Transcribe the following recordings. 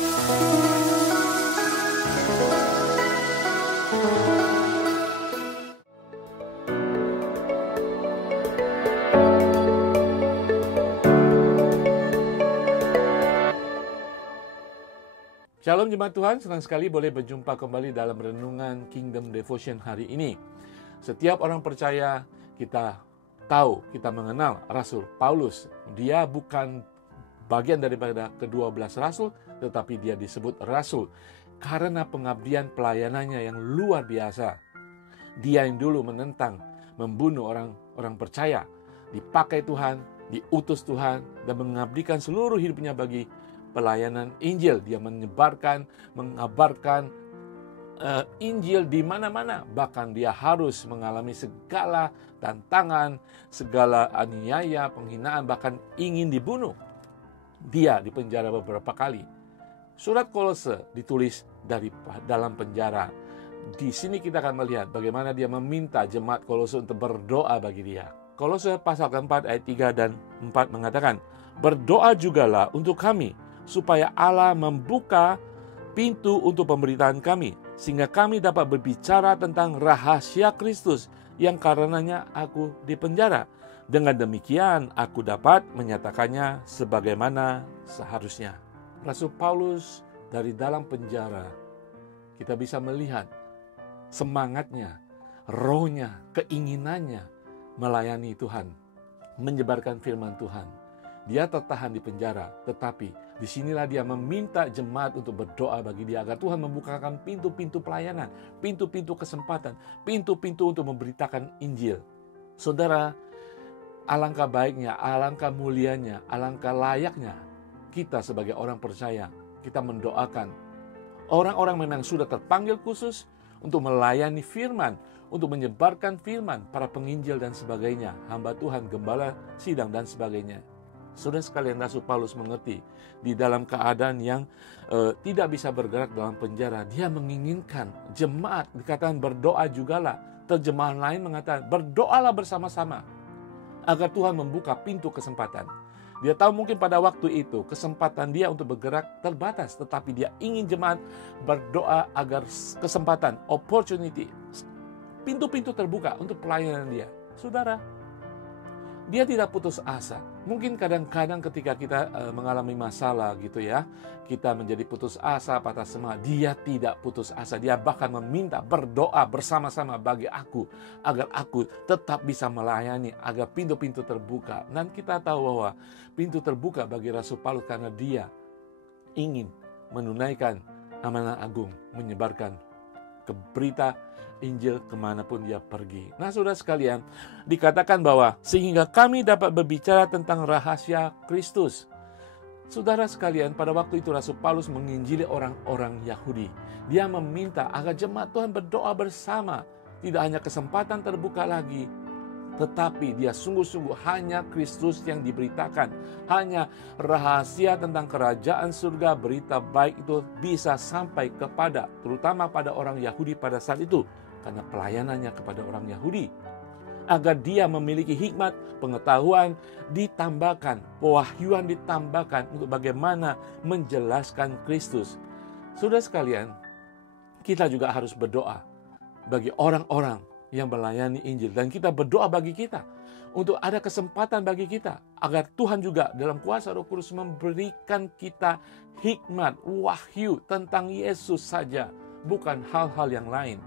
Shalom jemaat Tuhan, senang sekali boleh berjumpa kembali dalam renungan Kingdom Devotion hari ini. Setiap orang percaya, kita tahu, kita mengenal Rasul Paulus. Dia bukan bagian daripada ke-12 Rasul, tetapi dia disebut Rasul karena pengabdian pelayanannya yang luar biasa. Dia yang dulu menentang, membunuh orang percaya, dipakai Tuhan, diutus Tuhan, dan mengabdikan seluruh hidupnya bagi pelayanan Injil. Dia menyebarkan, mengabarkan Injil di mana-mana. Bahkan dia harus mengalami segala tantangan, segala aniaya, penghinaan, bahkan ingin dibunuh. Dia dipenjara beberapa kali. Surat Kolose ditulis dari dalam penjara. Di sini kita akan melihat bagaimana dia meminta jemaat Kolose untuk berdoa bagi dia. Kolose pasal keempat ayat 3 dan 4 mengatakan, "Berdoa jugalah untuk kami, supaya Allah membuka pintu untuk pemberitaan kami, sehingga kami dapat berbicara tentang rahasia Kristus yang karenanya aku dipenjara. Dengan demikian aku dapat menyatakannya sebagaimana seharusnya." Rasul Paulus dari dalam penjara, kita bisa melihat semangatnya, rohnya, keinginannya melayani Tuhan, menyebarkan firman Tuhan. Dia tertahan di penjara, tetapi disinilah dia meminta jemaat untuk berdoa bagi dia agar Tuhan membukakan pintu-pintu pelayanan, pintu-pintu kesempatan, pintu-pintu untuk memberitakan Injil. Saudara, alangkah baiknya, alangkah mulianya, alangkah layaknya kita sebagai orang percaya, kita mendoakan orang-orang memang sudah terpanggil khusus untuk melayani firman, untuk menyebarkan firman, para penginjil dan sebagainya, hamba Tuhan, gembala sidang dan sebagainya. Saudara sekalian, Rasul Paulus mengerti di dalam keadaan yang tidak bisa bergerak dalam penjara, dia menginginkan jemaat, dikatakan berdoa jugalah. Terjemahan lain mengatakan berdoalah bersama-sama agar Tuhan membuka pintu kesempatan. Dia tahu mungkin pada waktu itu kesempatan dia untuk bergerak terbatas, tetapi dia ingin jemaat berdoa agar kesempatan, opportunity, pintu-pintu terbuka untuk pelayanan dia. Saudara, dia tidak putus asa. Mungkin kadang-kadang ketika kita mengalami masalah gitu ya, kita menjadi putus asa, patah semangat. Dia tidak putus asa. Dia bahkan meminta berdoa bersama-sama bagi aku, agar aku tetap bisa melayani, agar pintu-pintu terbuka. Dan kita tahu bahwa pintu terbuka bagi Rasul Paulus karena dia ingin menunaikan amanah agung, menyebarkan berita Injil kemanapun dia pergi. Nah, saudara sekalian, dikatakan bahwa sehingga kami dapat berbicara tentang rahasia Kristus. Saudara sekalian, pada waktu itu Rasul Paulus menginjili orang-orang Yahudi. Dia meminta agar jemaat Tuhan berdoa bersama. Tidak hanya kesempatan terbuka lagi, tetapi dia sungguh-sungguh hanya Kristus yang diberitakan. Hanya rahasia tentang kerajaan surga, berita baik itu bisa sampai kepada, terutama pada orang Yahudi pada saat itu. Karena pelayanannya kepada orang Yahudi. Agar dia memiliki hikmat, pengetahuan, ditambahkan, pewahyuan ditambahkan untuk bagaimana menjelaskan Kristus. Saudara sekalian, kita juga harus berdoa bagi orang-orang yang melayani Injil. Dan kita berdoa bagi kita, untuk ada kesempatan bagi kita, agar Tuhan juga dalam kuasa Roh Kudus memberikan kita hikmat, wahyu tentang Yesus saja, bukan hal-hal yang lain.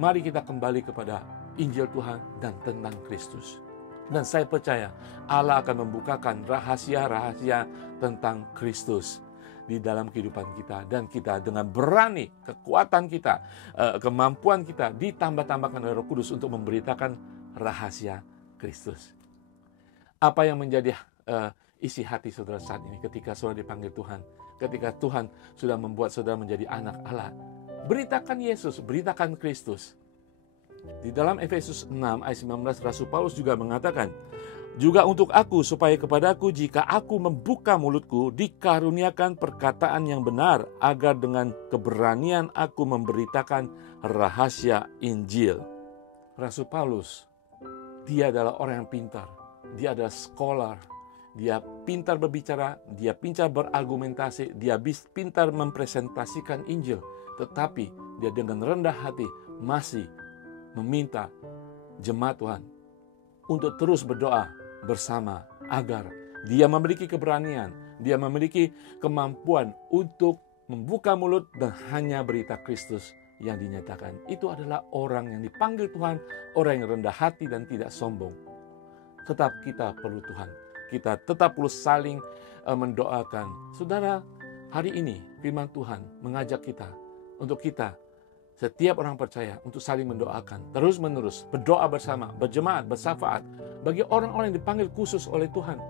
Mari kita kembali kepada Injil Tuhan dan tentang Kristus. Dan saya percaya Allah akan membukakan rahasia-rahasia tentang Kristus di dalam kehidupan kita, dan kita dengan berani, kekuatan kita, kemampuan kita ditambah-tambahkan oleh Roh Kudus untuk memberitakan rahasia Kristus. Apa yang menjadi isi hati saudara saat ini ketika saudara dipanggil Tuhan, ketika Tuhan sudah membuat saudara menjadi anak Allah? Beritakan Yesus, beritakan Kristus. Di dalam Efesus 6 ayat 19, Rasul Paulus juga mengatakan, "Juga untuk aku, supaya kepadaku jika aku membuka mulutku, dikaruniakan perkataan yang benar, agar dengan keberanian aku memberitakan rahasia Injil." Rasul Paulus, dia adalah orang yang pintar, dia adalah scholar, dia pintar berbicara, dia pintar berargumentasi, dia pintar mempresentasikan Injil. Tetapi dia dengan rendah hati masih meminta jemaat Tuhan untuk terus berdoa bersama agar dia memiliki keberanian, dia memiliki kemampuan untuk membuka mulut dan hanya berita Kristus yang dinyatakan. Itu adalah orang yang dipanggil Tuhan, orang yang rendah hati dan tidak sombong. Tetap kita perlu Tuhan. Kita tetap perlu saling mendoakan. Saudara, hari ini firman Tuhan mengajak kita, untuk kita, setiap orang percaya, untuk saling mendoakan. Terus-menerus berdoa bersama, berjemaat, bersafaat. Bagi orang-orang yang dipanggil khusus oleh Tuhan.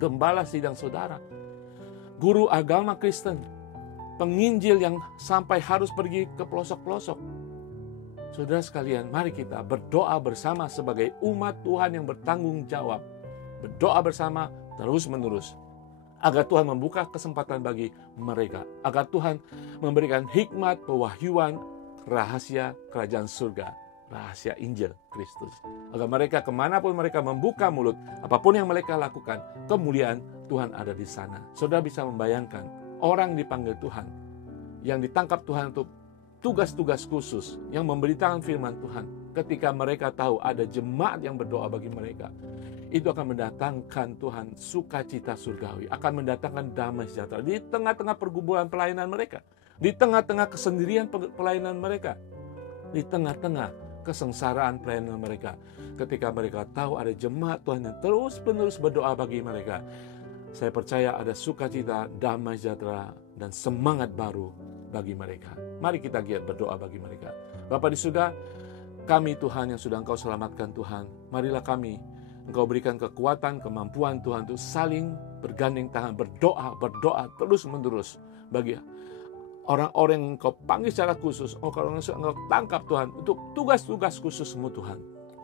Gembala sidang saudara, guru agama Kristen, penginjil yang sampai harus pergi ke pelosok-pelosok. Saudara sekalian, mari kita berdoa bersama sebagai umat Tuhan yang bertanggung jawab. Berdoa bersama terus-menerus. Agar Tuhan membuka kesempatan bagi mereka. Agar Tuhan memberikan hikmat, pewahyuan, rahasia kerajaan surga. Rahasia Injil Kristus. Agar mereka kemanapun mereka membuka mulut, apapun yang mereka lakukan, kemuliaan Tuhan ada di sana. Saudara bisa membayangkan orang dipanggil Tuhan, yang ditangkap Tuhan untuk tugas-tugas khusus, yang memberitakan firman Tuhan. Ketika mereka tahu ada jemaat yang berdoa bagi mereka, itu akan mendatangkan Tuhan sukacita surgawi, akan mendatangkan damai sejahtera di tengah-tengah pergumulan pelayanan mereka, di tengah-tengah kesendirian pelayanan mereka, di tengah-tengah kesengsaraan pelayanan mereka. Ketika mereka tahu ada jemaat Tuhan yang terus-menerus berdoa bagi mereka, saya percaya ada sukacita, damai sejahtera, dan semangat baru bagi mereka. Mari kita giat berdoa bagi mereka. Bapa di surga, kami Tuhan yang sudah Engkau selamatkan Tuhan, marilah kami Engkau berikan kekuatan, kemampuan Tuhan untuk saling bergandeng tangan, berdoa terus-menerus bagi orang-orang yang Engkau panggil secara khusus, orang-orang yang Engkau tangkap Tuhan untuk tugas-tugas khusus-Mu Tuhan.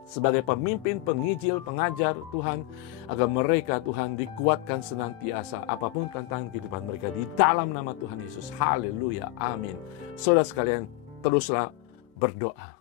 Sebagai pemimpin, penginjil, pengajar Tuhan, agar mereka Tuhan dikuatkan senantiasa apapun tantangan kehidupan mereka di dalam nama Tuhan Yesus. Haleluya, amin. Saudara sekalian, teruslah berdoa.